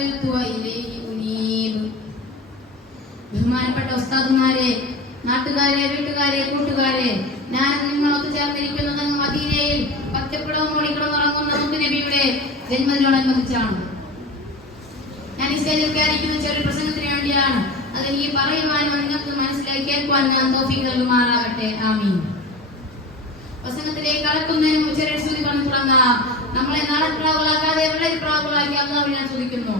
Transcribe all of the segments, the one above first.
തവക്കൽതു വഇലൈഹി ഉനീബ്. ബഹുമാനപ്പെട്ട ഉസ്താദുമാരെ, നാട്ടുകാരെ, വീട്ടുകാരെ, കൂട്ടുകാരെ, ഞാൻ നിങ്ങളൊക്കെ ചേർന്നിരിക്കുന്നത് മദീനയിൽ പച്ചപ്പിടവും മണിക്കളും ഇറങ്ങുന്ന മുത്തുനബിയുടെ ജന്മദിനോടനുബന്ധിച്ചാണ്. ഞാൻ ഈ സ്റ്റേജിൽ കയറിയിരിക്കുന്ന ചെറിയ പ്രസംഗത്തിന് വേണ്ടിയാണ്. അത് എനിക്ക് പറയുവാനും നിങ്ങൾക്ക് മനസ്സിലാക്കി കേൾക്കുവാൻ ഞാൻ തൗഫീഖ് നൽകുമാറാകട്ടെ. ആമീൻ. പ്രസംഗത്തിലേക്ക് കടക്കുന്നതിന് ചെറിയ സ്തുതി പറഞ്ഞു തുടങ്ങാം. നമ്മളെ നാടൻപ്രാവുകളാക്കാതെ വളരെ പ്രാവുകളാക്കി അല്ലാഹു ഞാൻ സ്തുതിക്കുന്നു.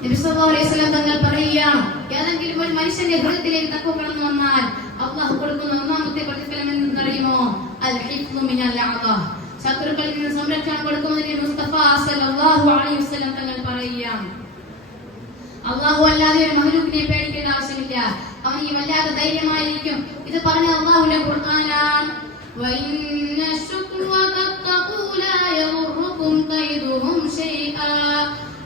നബി സല്ലല്ലാഹു അലൈഹി വസല്ലം തങ്ങൾ പറയുകയാണ്, ഏതെങ്കിലും ഒരു മനുഷ്യന്റെ ഹൃദയത്തിലേക്ക് തഖ്വ കടന്നു വന്നാൽ അല്ലാഹു കൊടുക്കുന്ന ഒന്നാമത്തെ പ്രതിഫലം എന്തെന്നറിയുമോ? അൽ ഹിഫ്ളു മിനൽ അഅദാ. ശത്രുക്കളിൽ നിന്ന് സംരക്ഷണം കൊടുക്കുന്നതിന് മുസ്തഫ സല്ലല്ലാഹു അലൈഹി വസല്ലം തങ്ങൾ പറയുകയാണ്, അല്ലാഹു അല്ലാതെ ഒരു മഖ്ലൂഖിനെ പേടിക്കേണ്ട ആവശ്യമില്ല, അവൻ ഈ വല്ലാത്ത ധൈര്യമായിരിക്കും. ഇത് പറഞ്ഞ അല്ലാഹുവിന്റെ ഖുർആനാണ്. വഇന്ന ശുക്ര തഖൂ ലാ യദുറുകും കൈദുഹും ശൈആ.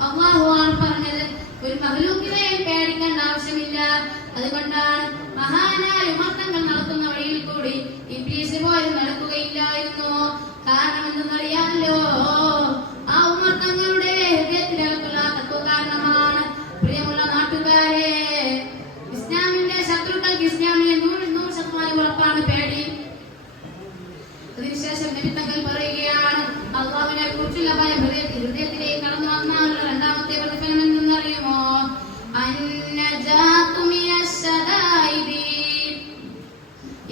അല്ലാഹുവാണ് പറഞ്ഞത്, ഒരു മഖ്ലൂഖിനെ പേടിക്കേണ്ട ആവശ്യമില്ല. അതുകൊണ്ടാണ് മഹാനായ ഉമർത്തങ്ങൾ നടത്തുന്ന വഴിയിൽ കൂടി ഇബ്ലീസ് പോലും നടക്കുകയില്ലായിരുന്നു. കാരണം എന്തെന്നറിയാമല്ലോ? ആ ഉമർത്തങ്ങളുടെ ഹൃദയത്തിലുള്ള തത്വ കാരണമാണ്. പ്രിയമുള്ള നാട്ടുകാരെ, ഇസ്ലാമിന്റെ ശത്രുക്കൾക്ക് ഇസ്ലാമിലെ 100% ഉറപ്പാണ് പേടി. അതിനുശേഷം നബി തങ്ങൾ പറയുകയാണ്, അല്ലാഹുവിനെ കുറിച്ചുള്ള ഭയം ഹൃദയത്തിലേക്ക് കടന്നു വന്നാൽ രണ്ടാമത്തെ പ്രതിഫലം എന്തെന്നറിയുമോ? അന്നജാതു മിനശ്ശദായിദി.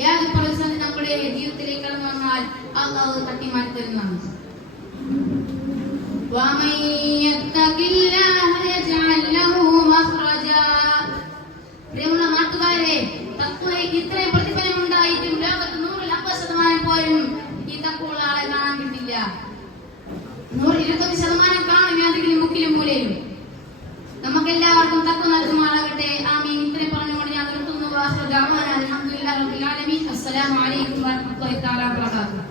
ഏത് പ്രതിസന്ധി നമ്മുടെ ജീവിതത്തിലേക്ക് കടന്നു വന്നാൽ അല്ലാഹു തട്ടിമാറ്റി തരുന്നതാണ്. വമൻ യത്തഖില്ലാഹ യജ്അൽ ലഹു മഖ്റജാ. പ്രിയമുള്ള നാട്ടുകാരെ, തഖ്വയ്ക്ക് ഇത്രയും പ്രതിഫലം ഉണ്ടായിട്ടും ലോകത്ത് 100% പോലും ഈ തഖ്വയുള്ള ആളെ കാണാൻ കിട്ടില്ല. 121% കാണും ഏതെങ്കിലും മുക്കിലും മൂലയിലും. നമുക്കെല്ലാവർക്കും തഖ്വ നൽകുമാറാകട്ടെ. ആമീൻ. ഇത്രയും പറഞ്ഞുകൊണ്ട് ഞാൻ നിർത്തുന്നു. അൽഹംദുലില്ലാഹി റബ്ബിൽ ആലമീൻ. അസ്സലാമു അലൈക്കും വറഹ്മത്തുള്ളാഹി തആല വബറകാതുഹു.